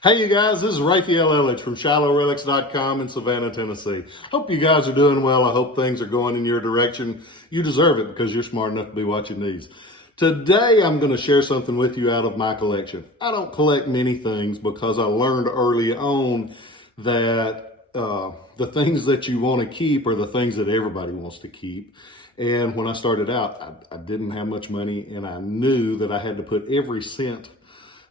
Hey, you guys, this is Rafael Eledge from Relics.com in Savannah, Tennessee. Hope you guys are doing well. I hope things are going in your direction. You deserve it because you're smart enough to be watching these. Today, I'm going to share something with you out of my collection. I don't collect many things because I learned early on that the things that you want to keep are the things that everybody wants to keep. And when I started out, I didn't have much money, and I knew that I had to put every cent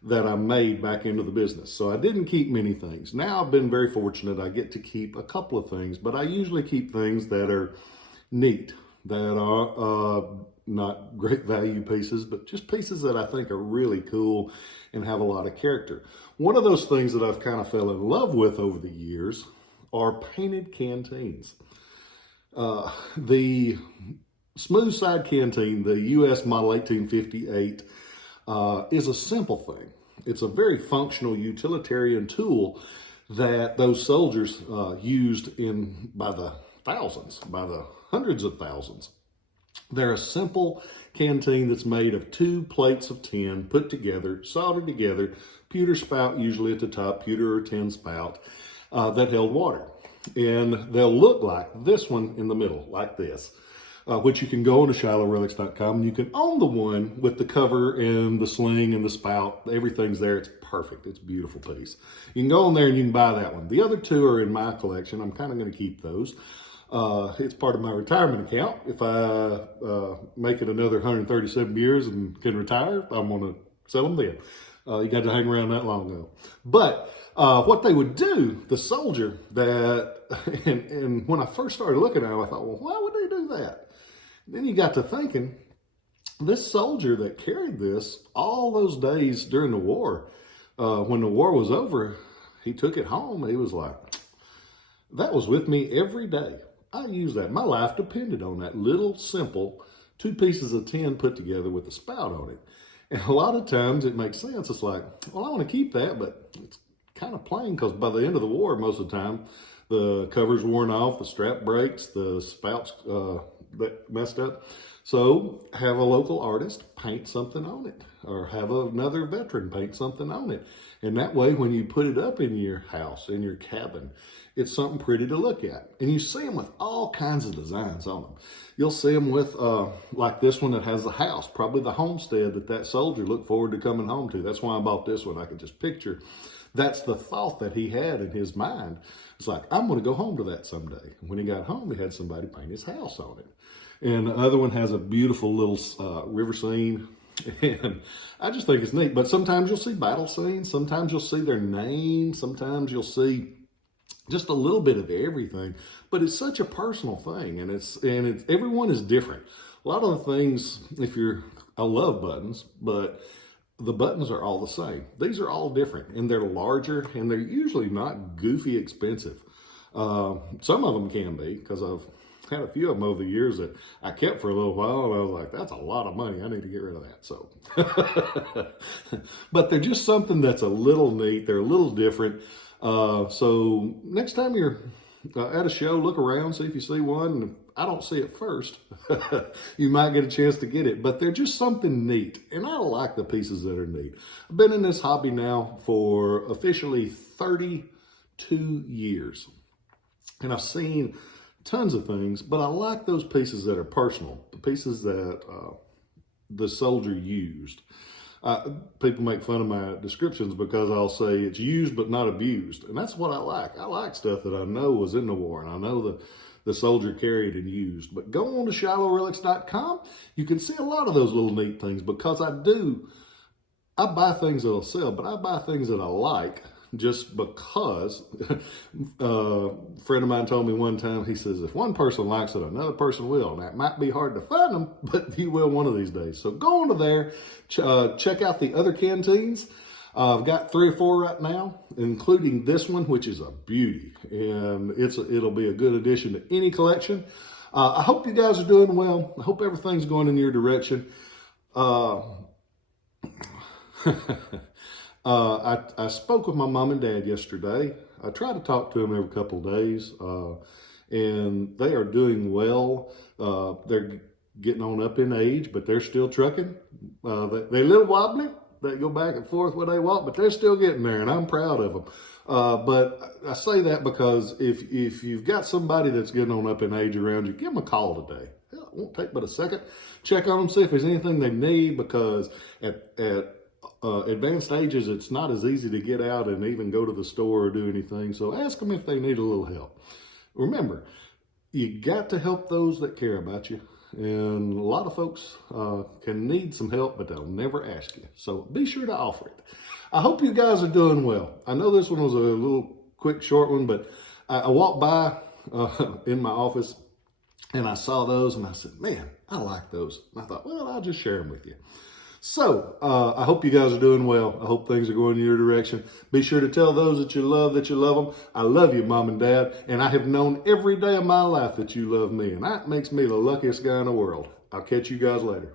that I made back into the business. So I didn't keep many things. Now I've been very fortunate. I get to keep a couple of things, but I usually keep things that are neat, that are not great value pieces, but just pieces that I think are really cool and have a lot of character. One of those things that I've kind of fell in love with over the years are painted canteens. The smooth side canteen, the US model 1858, is a simple thing. It's a very functional utilitarian tool that those soldiers used by the thousands, by the hundreds of thousands. They're a simple canteen that's made of two plates of tin put together, soldered together, pewter spout usually at the top, pewter or tin spout, that held water. And they'll look like this one in the middle, like this. Which you can go on to Relics.com and you can own the one with the cover and the sling and the spout. Everything's there. It's perfect. It's a beautiful piece. You can go on there and you can buy that one. The other two are in my collection. I'm kind of going to keep those. It's part of my retirement account. If I make it another 137 years and can retire, I'm going to sell them then. You got to hang around that long ago. But what they would do, the soldier that, and when I first started looking at them, I thought, well, why would they do that? Then you got to thinking, this soldier that carried this all those days during the war, when the war was over, he took it home. He was like, that was with me every day. I used that. My life depended on that little simple two pieces of tin put together with a spout on it. And a lot of times it makes sense. It's like, well, I want to keep that, but it's kind of plain because by the end of the war, most of the time, the cover's worn off, the strap breaks, the spouts that messed up. So have a local artist paint something on it, or have another veteran paint something on it. And that way, when you put it up in your house, in your cabin, it's something pretty to look at. And you see them with all kinds of designs on them. You'll see them with, like this one that has the house, probably the homestead that soldier looked forward to coming home to. That's why I bought this one. I could just picture. That's the thought that he had in his mind. It's like, I'm going to go home to that someday. And when he got home, he had somebody paint his house on it. And the other one has a beautiful little river scene. And I just think it's neat. But sometimes you'll see battle scenes. Sometimes you'll see their name. Sometimes you'll see just a little bit of everything. But it's such a personal thing. And it's everyone is different. A lot of the things, I love buttons, but the buttons are all the same. These are all different, and they're larger, and they're usually not goofy expensive. Some of them can be, because I've had a few of them over the years that I kept for a little while, and I was like, that's a lot of money. I need to get rid of that. So, but they're just something that's a little neat. They're a little different. So next time you're at a show, look around, see if you see one. And I don't see it first. You might get a chance to get it, but they're just something neat. And I like the pieces that are neat. I've been in this hobby now for officially 32 years. And I've seen tons of things, but I like those pieces that are personal, the pieces that the soldier used. People make fun of my descriptions because I'll say it's used but not abused. And that's what I like. I like stuff that I know was in the war, and I know the soldier carried and used. But go on to Relics.com. You can see a lot of those little neat things because I buy things that'll sell, but I buy things that I like just because. A friend of mine told me one time, he says, if one person likes it, another person will. Now, it might be hard to find them, but you will one of these days. So go on to there, check out the other canteens. I've got 3 or 4 right now, including this one, which is a beauty, and it'll be a good addition to any collection. I hope you guys are doing well. I hope everything's going in your direction. I spoke with my mom and dad yesterday. I try to talk to them every couple of days, and they are doing well. They're getting on up in age, but they're still trucking. They're a little wobbly, They go back and forth where they walk, but they're still getting there, and I'm proud of them. But I say that because if you've got somebody that's getting on up in age around you, give them a call today. Hell, it won't take but a second. Check on them, see if there's anything they need, because at advanced ages, it's not as easy to get out and even go to the store or do anything. So ask them if they need a little help. Remember, you got to help those that care about you. And a lot of folks can need some help, but they'll never ask you. So be sure to offer it. I hope you guys are doing well. I know this one was a little quick, short one, but I walked by in my office and I saw those and I said, man, I like those. And I thought, well, I'll just share them with you. So I hope you guys are doing well. I hope things are going in your direction. Be sure to tell those that you love them. I love you, Mom and Dad, and I have known every day of my life that you love me, and that makes me the luckiest guy in the world. I'll catch you guys later.